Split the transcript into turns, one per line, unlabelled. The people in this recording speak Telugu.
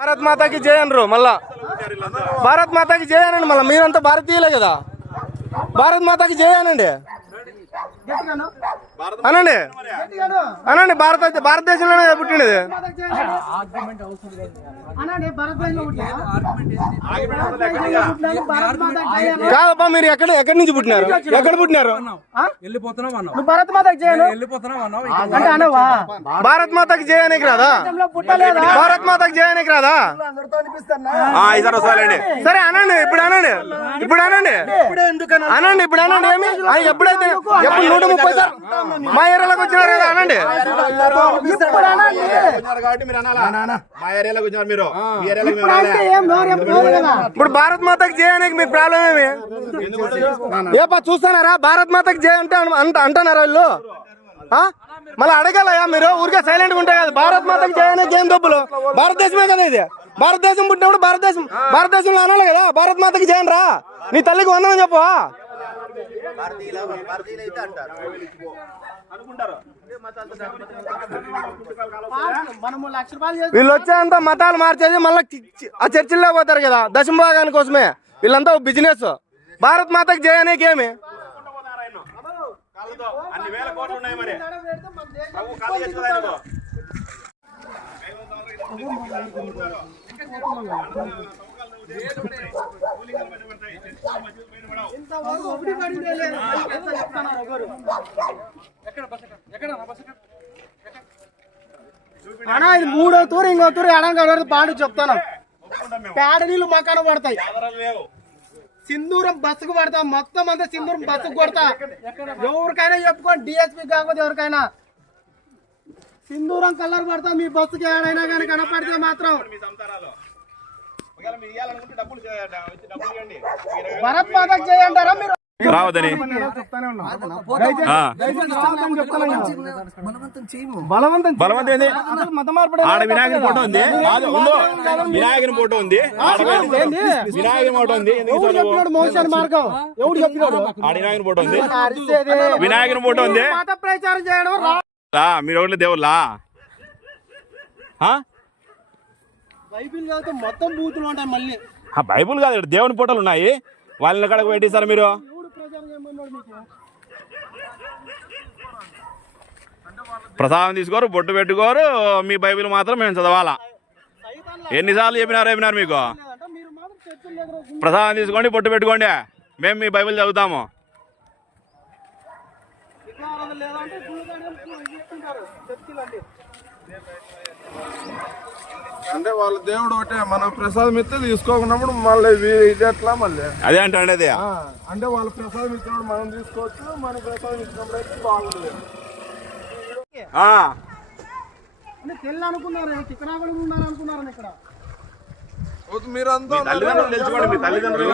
భారత్ మాతాకి జయ అనరు మళ్ళా. భారత్ మాతాకి జయ అనండి మళ్ళీ. మీరంతా భారతీయులే కదా. భారత్ మాతాకి జయ అనండి. అనండి. అనండి భారత భారతదేశంలోనే పుట్టినది. కాదబ్బా మీరు ఎక్కడ ఎక్కడి నుంచి పుట్టినారు? ఎక్కడ పుట్టినారు?
భారత్ మాతకి
భారత్ మాతాకి అనేకి రాదా? భారత్ మాతాకి అనేకి రాదా? సరే అనండి ఇప్పుడు అనండి. ఇప్పుడు అనండి. అనండి ఇప్పుడు అనండి ఏమి? ఎప్పుడైతే ఎప్పుడు నూట ముప్పై సార్ మా ఏరియాలోకి వచ్చినారు కదా అనండి.
మీరు మా ఏరియాలోకి
ఇప్పుడు
భారత్ మాతకి జై అనేకి మీ ప్రాబ్లం ఏమి? ఏ పా చూస్తున్నారా భారత్ మాతకి జై అంటే అంట అంటున్నారా వీళ్ళు? ఆ? మళ్ళీ అడగాలయా మీరు? ఊరికే సైలెంట్గా ఉంటాయి కదా. భారత్ మాతకి జై అనేది ఏం డబ్బులు భారతదేశమే కదా ఇది. భారతదేశం పుట్టినప్పుడు భారతదేశం భారతదేశంలో అనాలి కదా. భారత్ మాతకి జై రా నీ తల్లికి వందనం చెప్పు
మనము లక్ష రూపాయలు చేసి
వీళ్ళు వచ్చేంత మతాలు మార్చేది మళ్ళీ ఆ చర్చిల్లో పోతారు కదా దశంభాగాని కోసమే. వీళ్ళంతా బిజినెస్. భారత్ మాతకి జై అనేకి ఏమి
అన్ని వేల కోట్లు ఉన్నాయి మరి ప్రభు కాళ్ళు చేస్తుంది
అన్నా ఇది మూడో తూరు ఇంకో తూరు ఎడంగా పడితే బాడు చెప్తాను. పేడ నీళ్ళు మకాన పడతాయి. సింధూరం బస్సుకు పడతా మొత్తం అంతా సింధూరం బస్సుకు కొడతా. ఎవరికైనా చెప్పుకోండి డిఎస్పీ కాకపోతే ఎవరికైనా. సింధూరం కలర్ పడతా మీ బస్సుకి ఏడైనా కానీ కనపడితే మాత్రం. భరత్ మాతకు చేయంటారా మీరు?
రావద్దని. ఆడ వినాయకుని ఫోటో ఉంది. వినాయకుని ఫోటో ఉంది. వినాయకుని ఫోటో ఉంది.
మార్గం. ఎవడు చెప్పినాడు?
ఆడ వినాయకుని ఫోటో ఉంది. వినాయకుని ఫోటో ఉంది.
ప్రచారం చేయడం
మీరు ఎవరు దేవుళ్ళా?
బైబిల్ చదివితే మొత్తం బూతులు ఉంటాయి మళ్ళీ.
ఆ బైబుల్ కాదు ఇక్కడ దేవుని ఫోటోలు ఉన్నాయి. వాళ్ళని కడకు పెట్టేశారు మీరు? ప్రసాదం తీసుకోరు బొట్టు పెట్టుకోరు మీ బైబిల్ మాత్రం మేము చదవాలా. ఎన్నిసార్లు చెప్పినారు చెప్పినారు మీకు? ప్రసాదం తీసుకోండి బొట్టు పెట్టుకోండి. మేము మీ బైబిల్ చదువుతాము.
అంటే
వాళ్ళ దేవుడు ఒకటే మన ప్రసాదం ఇస్తే తీసుకోకున్నప్పుడు మళ్ళీ ఇది ఎట్లా మళ్ళీ?
అదే అంటే అనేది
ఆ, అంటే వాళ్ళ ప్రసాదం ఇచ్చినప్పుడు మనం తీసుకోవచ్చు మన ప్రసాదం ఇచ్చినప్పుడు అయితే బాగుంటుంది.
అంటే తెల్ల అనుకున్నారు తిక్కనాగడు ఉన్నారు అనుకున్నారు ఇక్కడ?
మీరంతా
తల్లిదండ్రులు తెలుసుకోండి మీ తల్లిదండ్రులు